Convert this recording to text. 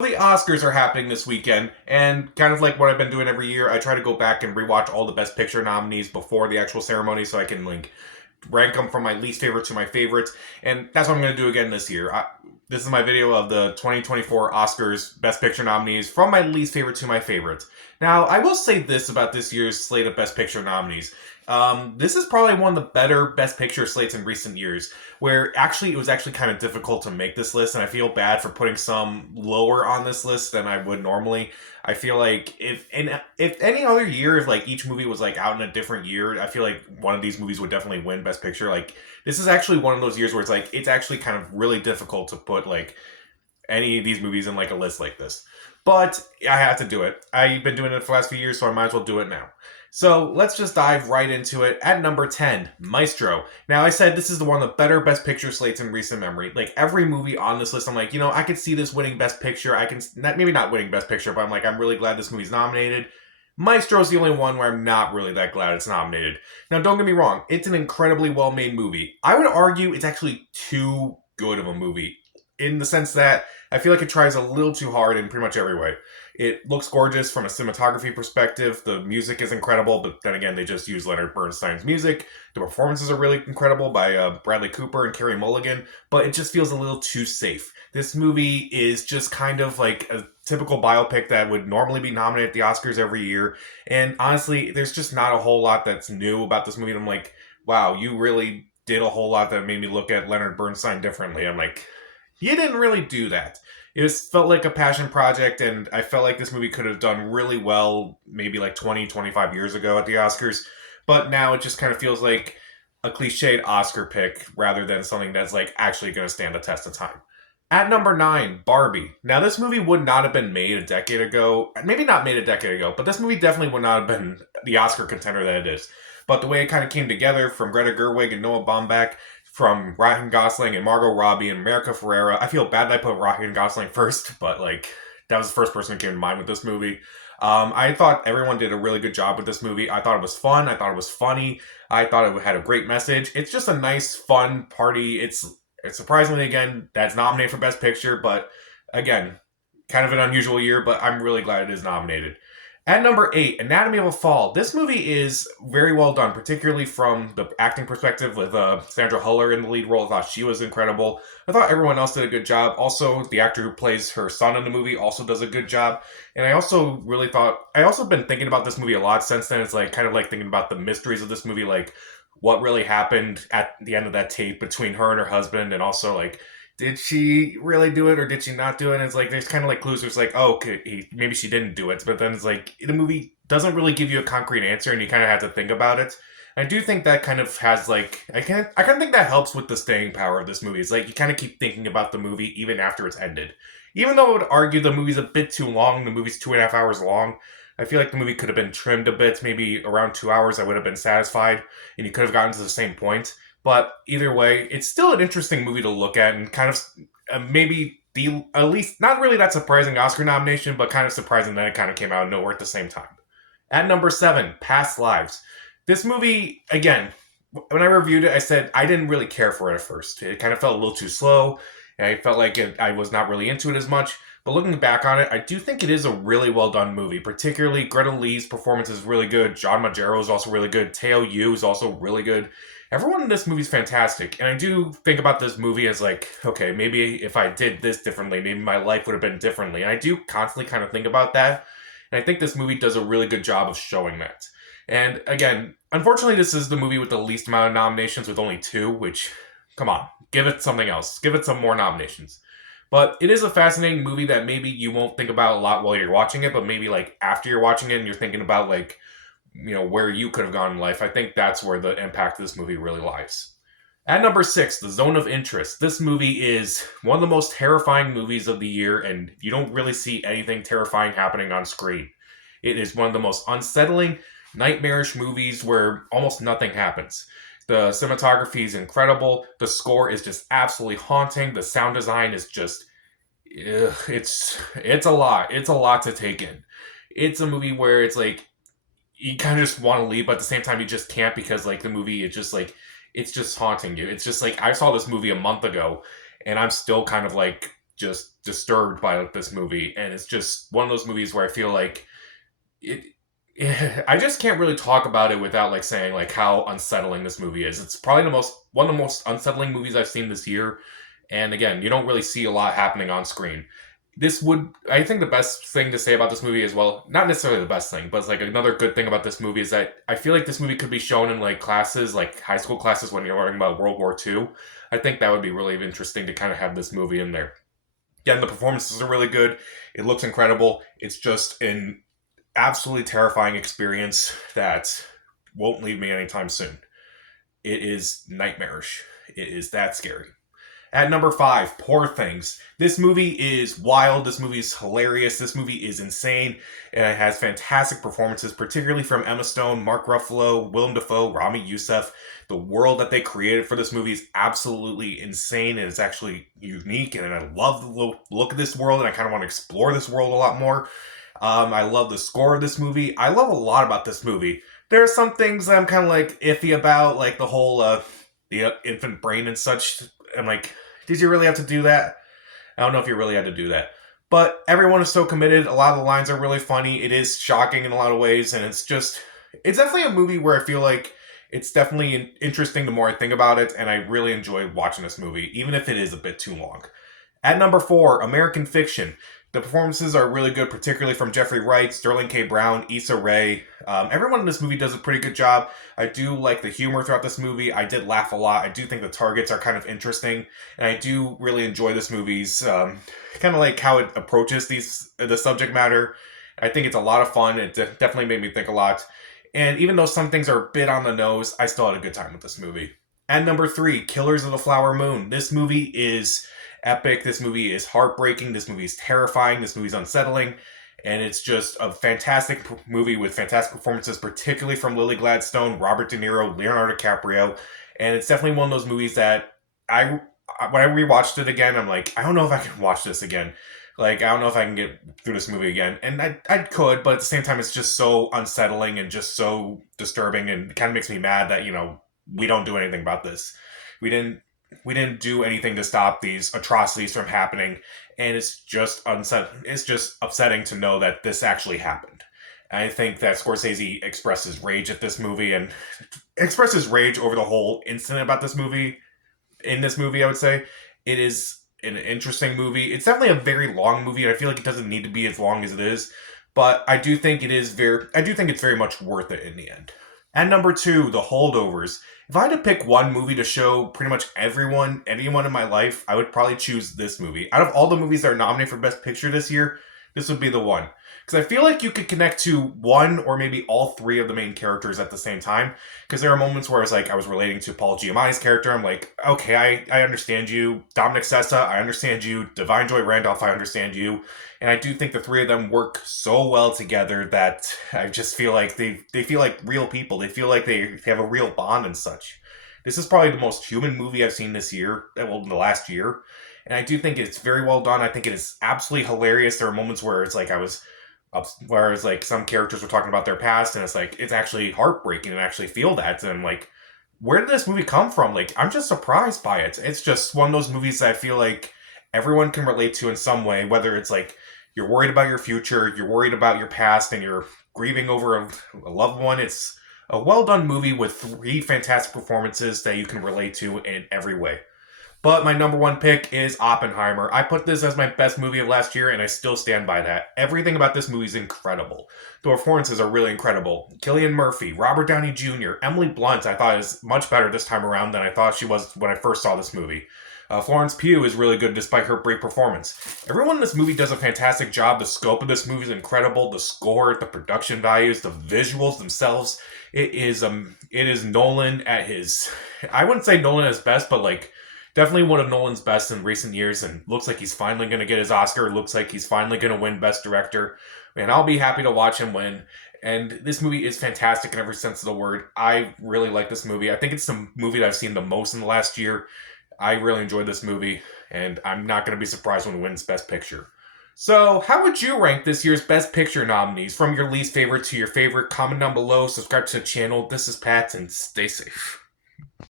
The Oscars are happening this weekend, and kind of like what I've been doing every year, I try to go back and rewatch all the Best Picture nominees before the actual ceremony so I can rank them from my least favorite to my favorites, and that's what I'm going to do again this year. This is my video of the 2024 Oscars Best Picture nominees from my least favorite to my favorite. Now, I will say this about this year's slate of Best Picture nominees. This is probably one of the better Best Picture slates in recent years, where actually it was actually kind of difficult to make this list, and I feel bad for putting some lower on this list than I would normally. I feel like if any other year, if like each movie was like out in a different year, I feel like one of these movies would definitely win Best Picture. Like this is actually one of those years where it's actually kind of really difficult to put like any of these movies in like a list like this. But I have to do it. I've been doing it for the last few years, so I might as well do it now. So let's just dive right into it. At number 10, Maestro. Now, I said this is one of the better Best Picture slates in recent memory. Like, every movie on this list, I'm like, I could see this winning Best Picture. I can, maybe not winning Best Picture, but I'm like, I'm really glad this movie's nominated. Maestro's the only one where I'm not really that glad it's nominated. Now, don't get me wrong, it's an incredibly well-made movie. I would argue it's actually too good of a movie, in the sense that I feel like it tries a little too hard in pretty much every way. It looks gorgeous from a cinematography perspective. The music is incredible, but then again, they just use Leonard Bernstein's music. The performances are really incredible by Bradley Cooper and Carey Mulligan, but it just feels a little too safe. This movie is just kind of like a typical biopic that would normally be nominated at the Oscars every year. And honestly, there's just not a whole lot that's new about this movie. And I'm like, wow, you really did a whole lot that made me look at Leonard Bernstein differently. I'm like, you didn't really do that. Felt like a passion project, and I felt like this movie could have done really well maybe like 20, 25 years ago at the Oscars. But now it just kind of feels like a cliched Oscar pick rather than something that's like actually going to stand the test of time. At number 9, Barbie. Now, this movie would not have been made a decade ago. Maybe not made a decade ago, but this movie definitely would not have been the Oscar contender that it is. But the way it kind of came together from Greta Gerwig and Noah Baumbach, from Ryan Gosling and Margot Robbie and America Ferrera. I feel bad that I put Ryan Gosling first, but like that was the first person who came to mind with this movie. I thought everyone did a really good job with this movie. I thought it was fun. I thought it was funny. I thought it had a great message. It's just a nice, fun party. It's surprisingly, again, that's nominated for Best Picture, but again, kind of an unusual year, but I'm really glad it is nominated. At number 8, Anatomy of a Fall. This movie is very well done, particularly from the acting perspective with Sandra Huller in the lead role. I thought she was incredible. I thought everyone else did a good job. Also, the actor who plays her son in the movie also does a good job. And I also been thinking about this movie a lot since then. It's like kind of like thinking about the mysteries of this movie, like what really happened at the end of that tape between her and her husband, and also like did she really do it or did she not do it? And it's like there's kind of like clues. It's like, oh, okay, maybe she didn't do it, but then it's like the movie doesn't really give you a concrete answer, and you kind of have to think about it. I do think that kind of has like I kind of think that helps with the staying power of this movie. It's like you kind of keep thinking about the movie even after it's ended. Even though I would argue the movie's a bit too long, the movie's 2.5 hours long. I feel like the movie could have been trimmed a bit, maybe around 2 hours. I would have been satisfied, and you could have gotten to the same point. But either way, it's still an interesting movie to look at, and kind of maybe the at least not really that surprising Oscar nomination, but kind of surprising that it kind of came out of nowhere at the same time. At number 7, Past Lives. This movie, again, when I reviewed it, I said I didn't really care for it at first. It kind of felt a little too slow, and I felt like I was not really into it as much. But looking back on it, I do think it is a really well done movie. Particularly Greta Lee's performance is really good. John Magaro is also really good. Teo Yu is also really good. Everyone in this movie is fantastic, and I do think about this movie as like, okay, maybe if I did this differently, maybe my life would have been differently. And I do constantly kind of think about that, and I think this movie does a really good job of showing that. And again, unfortunately, this is the movie with the least amount of nominations, with only 2. Which, come on, give it something else. Give it some more nominations. But it is a fascinating movie that maybe you won't think about a lot while you're watching it, but maybe like after you're watching it and you're thinking about like where you could have gone in life. I think that's where the impact of this movie really lies. At number 6, The Zone of Interest. This movie is one of the most terrifying movies of the year, and you don't really see anything terrifying happening on screen. It is one of the most unsettling, nightmarish movies where almost nothing happens. The cinematography is incredible. The score is just absolutely haunting. The sound design is just it's a lot. It's a lot to take in. It's a movie where it's like you kind of just want to leave, but at the same time you just can't, because like the movie, it's just haunting you. It's just like I saw this movie a month ago, and I'm still kind of like just disturbed by this movie, and it's just one of those movies where I feel like it. I just can't really talk about it without like saying like how unsettling this movie is. It's probably one of the most unsettling movies I've seen this year, and again, you don't really see a lot happening on screen. I think the best thing to say about this movie as well, not necessarily the best thing, but it's like another good thing about this movie is that I feel like this movie could be shown in like classes, like high school classes when you're learning about World War II. I think that would be really interesting to kind of have this movie in there. Again, the performances are really good. It looks incredible. It's just an absolutely terrifying experience that won't leave me anytime soon. It is nightmarish. It is that scary. At number 5, Poor Things. This movie is wild. This movie is hilarious. This movie is insane. And it has fantastic performances, particularly from Emma Stone, Mark Ruffalo, Willem Dafoe, Rami Youssef. The world that they created for this movie is absolutely insane, and it's actually unique. And I love the look of this world, and I kind of want to explore this world a lot more. I love the score of this movie. I love a lot about this movie. There are some things that I'm kind of like iffy about, like the whole the infant brain and such. I'm like, did you really have to do that? I don't know if you really had to do that. But everyone is so committed. A lot of the lines are really funny. It is shocking in a lot of ways. And it's definitely a movie where I feel like it's definitely interesting the more I think about it. And I really enjoy watching this movie, even if it is a bit too long. At number 4, American Fiction. The performances are really good, particularly from Jeffrey Wright, Sterling K. Brown, Issa Rae. Everyone in this movie does a pretty good job. I do like the humor throughout this movie. I did laugh a lot. I do think the targets are kind of interesting. And I do really enjoy this movie's kind of like how it approaches the subject matter. I think it's a lot of fun. It definitely made me think a lot. And even though some things are a bit on the nose, I still had a good time with this movie. At number 3, Killers of the Flower Moon. This movie is epic. This movie is heartbreaking. This movie is terrifying. This movie is unsettling. And it's just a fantastic movie with fantastic performances, particularly from Lily Gladstone, Robert De Niro, Leonardo DiCaprio. And it's definitely one of those movies that when I rewatched it again, I'm like, I don't know if I can watch this again. Like, I don't know if I can get through this movie again. And I could, but at the same time, it's just so unsettling and just so disturbing, and it kind of makes me mad that, we don't do anything about this. We didn't do anything to stop these atrocities from happening, and it's just upsetting to know that this actually happened. And I think that Scorsese expresses rage at this movie and expresses rage over the whole incident about this movie. In this movie, I would say it is an interesting movie. It's definitely a very long movie, and I feel like it doesn't need to be as long as it is. But I do think it's very much worth it in the end. At number 2, The Holdovers. If I had to pick one movie to show pretty much anyone in my life, I would probably choose this movie. Out of all the movies that are nominated for Best Picture this year, this would be the one. Because I feel like you could connect to one or maybe all 3 of the main characters at the same time. Because there are moments where I was relating to Paul Giamatti's character. I'm like, okay, I understand you. Dominic Sessa, I understand you. Divine Joy Randolph, I understand you. And I do think the 3 of them work so well together that I just feel like they feel like real people. They feel like they have a real bond and such. This is probably the most human movie I've seen this year, well, in the last year. And I do think it's very well done. I think it is absolutely hilarious. There are moments where whereas like some characters were talking about their past, and it's actually heartbreaking and actually feel that. And I'm like, where did this movie come from? Like, I'm just surprised by it. It's just one of those movies that I feel like everyone can relate to in some way, whether it's like you're worried about your future, you're worried about your past, and you're grieving over a loved one. It's a well done movie with 3 fantastic performances that you can relate to in every way. But my number 1 pick is Oppenheimer. I put this as my best movie of last year, and I still stand by that. Everything about this movie is incredible. The performances are really incredible. Cillian Murphy, Robert Downey Jr., Emily Blunt, I thought is much better this time around than I thought she was when I first saw this movie. Florence Pugh is really good despite her great performance. Everyone in this movie does a fantastic job. The scope of this movie is incredible. The score, the production values, the visuals themselves. It is Nolan at his... I wouldn't say Nolan at his best, but definitely one of Nolan's best in recent years, and looks like he's finally going to get his Oscar. Looks like he's finally going to win Best Director. And I'll be happy to watch him win. And this movie is fantastic in every sense of the word. I really like this movie. I think it's the movie that I've seen the most in the last year. I really enjoyed this movie, and I'm not going to be surprised when it wins Best Picture. So, how would you rank this year's Best Picture nominees? From your least favorite to your favorite, comment down below, subscribe to the channel. This is Pat, and stay safe.